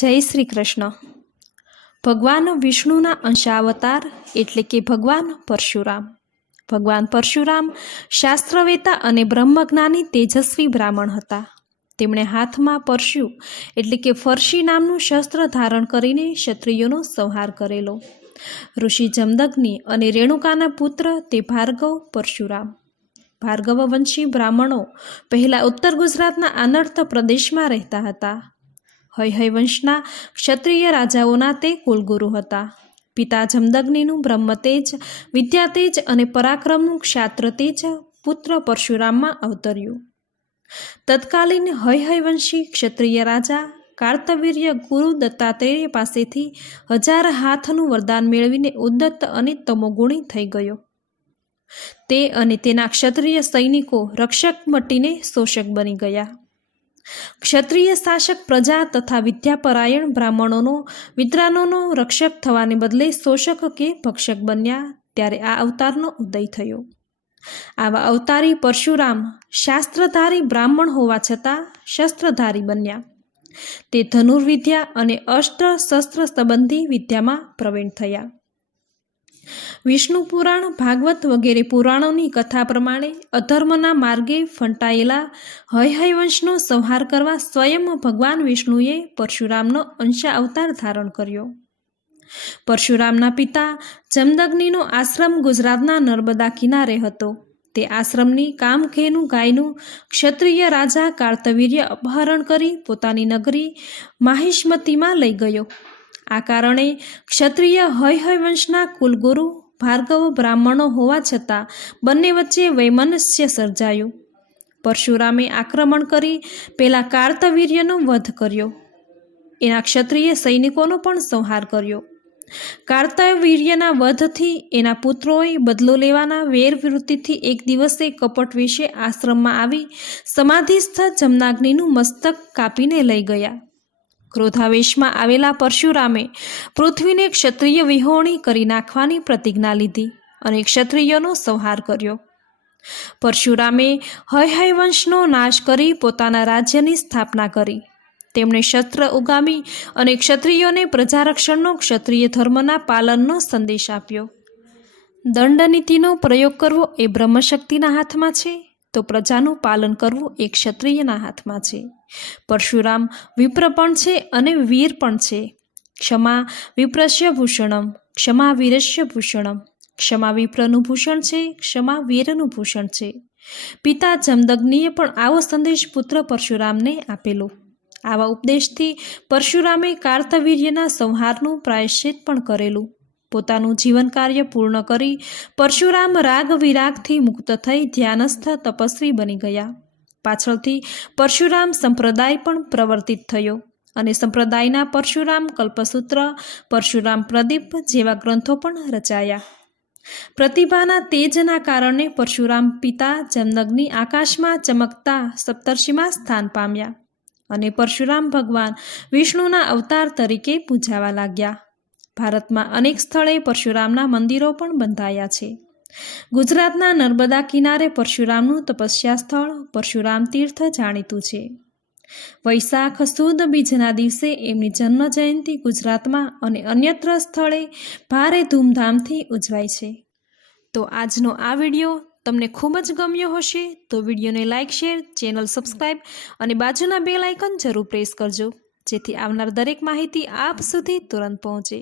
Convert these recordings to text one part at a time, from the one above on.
જય શ્રી કૃષ્ણ. ભગવાન વિષ્ણુના અંશાવતાર એટલે કે ભગવાન પરશુરામ. ભગવાન પરશુરામ શાસ્ત્રવેતા અને બ્રહ્મજ્ઞાની તેજસ્વી બ્રાહ્મણ હતા. તેમણે હાથમાં પરશુ એટલે કે ફરશી નામનું શસ્ત્ર ધારણ કરીને ક્ષત્રિયોનો સંહાર કરેલો. ઋષિ જમદગ્નિ અને રેણુકાના પુત્ર તે ભાર્ગવ પરશુરામ. ભાર્ગવવંશી બ્રાહ્મણો પહેલાં ઉત્તર ગુજરાતના આનર્થ પ્રદેશમાં રહેતા હતા. હૈહય વંશના ક્ષત્રિય રાજાઓના તે કુલગુરુ હતા. પિતા જમદગ્નિનું બ્રહ્મતેજ વિદ્યાતેજ અને પરાક્રમનું ક્ષાત્રતેજ પુત્ર પરશુરામમાં અવતર્યું. તત્કાલીન હૈહૈવંશી ક્ષત્રિય રાજા કાર્તવીર્ય ગુરુ દત્તાત્રેય પાસેથી હજાર હાથનું વરદાન મેળવીને ઉદ્દત્ત અને તમોગુણી થઈ ગયો. તે અને તેના ક્ષત્રિય સૈનિકો રક્ષક મટીને શોષક બની ગયા. ક્ષત્રિય શાસક પ્રજા તથા વિદ્યાપરાયણ બ્રાહ્મણોનો વિદ્રાનોનો રક્ષક થવાને બદલે શોષક કે ભક્ષક બન્યા ત્યારે આ અવતારનો ઉદય થયો. આવા અવતારી પરશુરામ શાસ્ત્રધારી બ્રાહ્મણ હોવા છતાં શસ્ત્રધારી બન્યા. તે ધનુર્વિદ્યા અને અષ્ટ શસ્ત્ર સંબંધી વિદ્યામાં પ્રવીણ થયા. વિષ્ણુ પુરાણ, ભાગવત વગેરે પુરાણોની કથા પ્રમાણે અધર્મના માર્ગે ફંટાયેલા હયહયવંશનો સંહાર કરવા સ્વયં ભગવાન વિષ્ણુએ પરશુરામનો અંશા અવતાર ધારણ કર્યો. પરશુરામના પિતા જમદગ્નિનો આશ્રમ ગુજરાતના નર્મદા કિનારે હતો. તે આશ્રમની કામખેનું ગાયનું ક્ષત્રિય રાજા કાર્તવીર્ય અપહરણ કરી પોતાની નગરી માહિષ્મતીમાં લઈ ગયો. આ કારણે ક્ષત્રિય હયહય વંશના કુલગુરુ, ભાર્ગવ બ્રાહ્મણો હોવા છતાં બંને વચ્ચે વૈમનસ્ય સર્જાયું. પરશુરામે આક્રમણ કરી પેલા કાર્તવીર્યનો વધ કર્યો. એના ક્ષત્રિય સૈનિકોનો પણ સંહાર કર્યો. કાર્તવીર્યના વધથી એના પુત્રોએ બદલો લેવાના વેરવૃત્તિથી એક દિવસે કપટ વિશે આશ્રમમાં આવી સમાધિસ્થ જમનાગ્નિનું મસ્તક કાપીને લઈ ગયા. ક્રોધાવેશમાં આવેલા પરશુરામે પૃથ્વીને ક્ષત્રિય વિહોણી કરી નાખવાની પ્રતિજ્ઞા લીધી અને ક્ષત્રિયોનો સંહાર કર્યો. પરશુરામે હયહય વંશનો નાશ કરી પોતાના રાજ્યની સ્થાપના કરી. તેમણે શસ્ત્ર ઉગામી અને ક્ષત્રિયોને પ્રજારક્ષણનો ક્ષત્રિય ધર્મના પાલનનો સંદેશ આપ્યો. દંડનીતિનો પ્રયોગ કરવો એ બ્રહ્મશક્તિના હાથમાં છે. તો પ્રજાનું પાલન કરવું એ ક્ષત્રિયના હાથમાં છે. પરશુરામ વિપ્ર પણ છે અને વીર પણ છે. ક્ષમા વિપ્રસ્ય ભૂષણમ, ક્ષમા વીરસ્ય ભૂષણમ. ક્ષમા વિપ્રનું ભૂષણ છે, ક્ષમા વીરનું ભૂષણ છે. પિતા જમદગ્નિએ પણ આવો સંદેશ પુત્ર પરશુરામને આપેલો. આવા ઉપદેશથી પરશુરામે કાર્તવીર્યના સંહારનું પ્રાયશ્ચિત પણ કરેલું. પોતાનું જીવન કાર્ય પૂર્ણ કરી પરશુરામ રાગ વિરાગથી મુક્ત થઈ ધ્યાનસ્થ તપસ્વી બની ગયા. પાછળથી પરશુરામ સંપ્રદાય પણ પ્રવર્તિત થયો અને સંપ્રદાયના પરશુરામ કલ્પસૂત્ર, પરશુરામ પ્રદીપ જેવા ગ્રંથો પણ રચાયા. પ્રતિભાના તેજના કારણે પરશુરામ પિતા જમનગ્નિ આકાશમાં ચમકતા સપ્તર્ષિમાં સ્થાન પામ્યા અને પરશુરામ ભગવાન વિષ્ણુના અવતાર તરીકે પૂજાવા લાગ્યા. ભારતમાં અનેક સ્થળે પરશુરામના મંદિરો પણ બંધાયા છે. ગુજરાતના નર્મદા કિનારે પરશુરામનું તપસ્યા સ્થળ પરશુરામ તીર્થ જાણીતું છે. વૈશાખ સુદ બીજના દિવસે એમની જન્મ જયંતિ ગુજરાતમાં અને અન્યત્ર સ્થળે ભારે ધૂમધામથી ઉજવાય છે. તો આજનો આ વીડિયો તમને ખૂબ જ ગમ્યો હશે તો વિડીયોને લાઇક શેર, ચેનલ સબસ્ક્રાઈબ અને બાજુના બે લાઇકન જરૂર પ્રેસ કરજો, જેથી આવનાર દરેક માહિતી આપ સુધી તુરંત પહોંચે.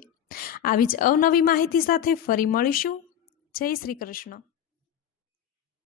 આવી જ અવનવી માહિતી સાથે ફરી મળીશું. જય શ્રી કૃષ્ણ.